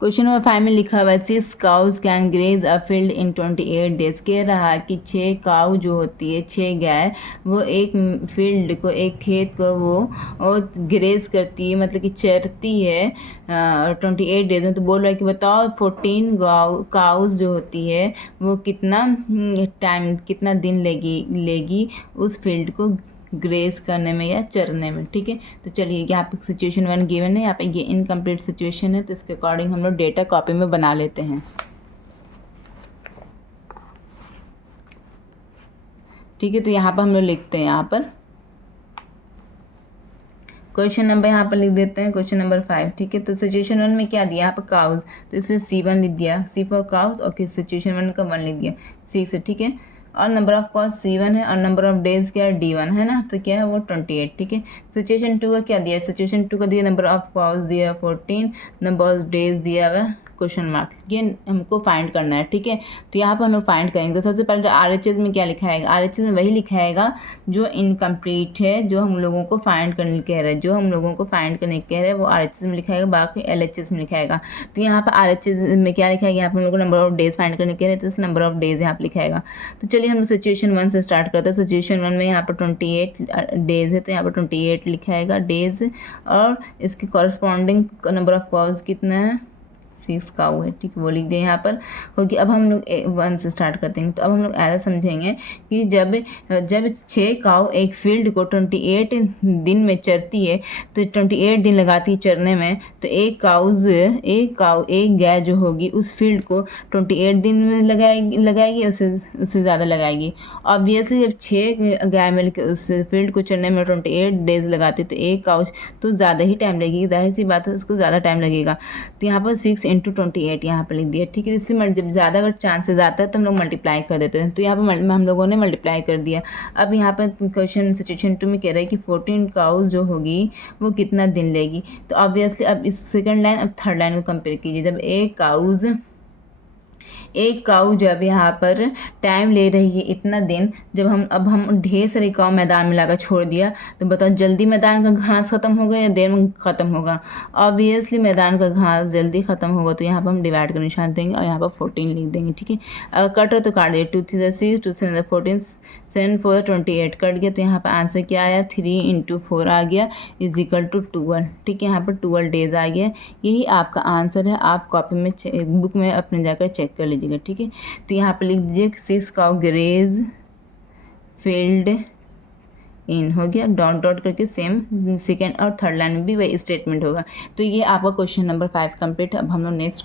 Question number 5 में लिखा हुआ है 6 cows can graze a field in 28 days. कह रहा है कि 6 काउ जो होती है, 6 गाय, वो एक फील्ड को, एक खेत को वो ग्रेज करती है, मतलब कि चरती है 28 डेज में। तो बोल रहा है कि बताओ 14 काउज जो होती है वो कितना टाइम, कितना दिन लेगी उस फील्ड को ग्रेज करने में या चरने में। ठीक है, तो चलिए यहाँ पे सिचुएशन 1 गिवन है, यहाँ पे ये इनकम्प्लीट सिचुएशन है, तो इसके अकॉर्डिंग हम लोग डेटा कॉपी में बना लेते हैं। ठीक है, तो यहाँ पर हम लोग लिखते हैं, यहाँ पर क्वेश्चन नंबर यहाँ पर लिख देते हैं, क्वेश्चन नंबर 5। ठीक है, तो सिचुएशन 1 में क्या दिया, यहाँ पर काउज, तो इसे C1 लिख दिया, C फॉर काउज, और सिचुएशन 1 का 1 लिख दिया, C से। ठीक है, और नंबर ऑफ कॉज C1 है, और नंबर ऑफ डेज क्या है, D1 है ना, तो क्या है वो 28। ठीक है, सिचुएशन 2 का क्या दिया, सिचुएशन 2 का दिया नंबर ऑफ कॉज दिया 14, नंबर ऑफ डेज दिया हुआ क्वेश्चन मार्क, ये हमको फाइंड करना है। ठीक है, तो यहाँ पर हम लोग फाइंड करेंगे। तो सबसे पहले RHS में क्या लिखाएगा, RHS में वही लिखाएगा जो इनकम्प्लीट है, जो हम लोगों को फाइंड करने कह रहा है, जो हम लोगों को फाइंड करने कह रहे हैं वो RHS में लिखाएगा, बाकी LHS में लिखाएगा। तो यहाँ पर RHS में क्या लिखाएगा, यहाँ पर हम लोग को नंबर ऑफ डेज फाइंड करने कह रहे हैं, तो इस नंबर ऑफ डेज यहाँ पर लिखाएगा। तो चलिए हम लोग सिचुएशन 1 से स्टार्ट करते हैं। सिचुएशन 1 में यहाँ पर 28 डेज है, तो यहाँ पर 28 लिखाएगा डेज, और इसके कॉरस्पॉन्डिंग नंबर ऑफ कॉज कितना है, 6 काऊ है। ठीक है, वो लिख दिया यहाँ पर, होगी। अब हम लोग 1 से स्टार्ट करते हैं। तो अब हम लोग ऐसा समझेंगे कि जब 6 काऊ एक फील्ड को 28 दिन में चरती है, तो 28 दिन लगाती है चरने में, तो एक एक गाय जो होगी उस फील्ड को 28 दिन में लगाएगी उससे ज़्यादा लगाएगी। ऑब्वियसली जब 6 गाय मिलकर उस फील्ड को चरने में 28 डेज लगाती है, तो एक काऊ तो ज़्यादा ही टाइम लगेगी, जाहिर सी बात है उसको ज़्यादा टाइम लगेगा। तो यहाँ पर 6 × 28 यहाँ पर लिख दिया। ठीक है, इससे जब ज़्यादा अगर चांसेस आता है तो हम लोग मल्टीप्लाई कर देते हैं। तो यहाँ पर हम लोगों ने मल्टीप्लाई कर दिया। अब यहाँ पर क्वेश्चन सिचुएशन 2 में कह रहा है कि 14 काउज जो होगी वो कितना दिन लेगी। तो ऑब्वियसली अब इस सेकंड लाइन, अब थर्ड लाइन को कंपेयर कीजिए। जब एक काऊ जब यहाँ पर टाइम ले रही है इतना दिन, जब हम ढेर सारी काऊ मैदान में लाकर छोड़ दिया, तो बताओ जल्दी मैदान का घास खत्म होगा या देर में खत्म होगा। ऑब्वियसली मैदान का घास जल्दी खत्म होगा, तो यहाँ पर हम डिवाइड का निशान देंगे और यहाँ पर 14 लिख देंगे। ठीक है, अगर कट रहा तो काट दिए, 2 3 6, 2 7 14, 7 4 28 कट गया, तो यहाँ पर आंसर क्या आया, 3 × 4 आ गया, = 12। ठीक है, यहाँ पर 12 डेज आ गया। यही आपका आंसर है, आप कॉपी में बुक में अपने जाकर चेक कर लीजिएगा। ठीक है, तो यहाँ पे लिख दीजिए 6 काऊ ग्रेज फील्ड इन, हो गया, डॉट डॉट करके। सेम सेकेंड और थर्ड लाइन में भी वही स्टेटमेंट होगा। तो ये आपका क्वेश्चन नंबर 5 कंप्लीट। अब हम लोग नेक्स्ट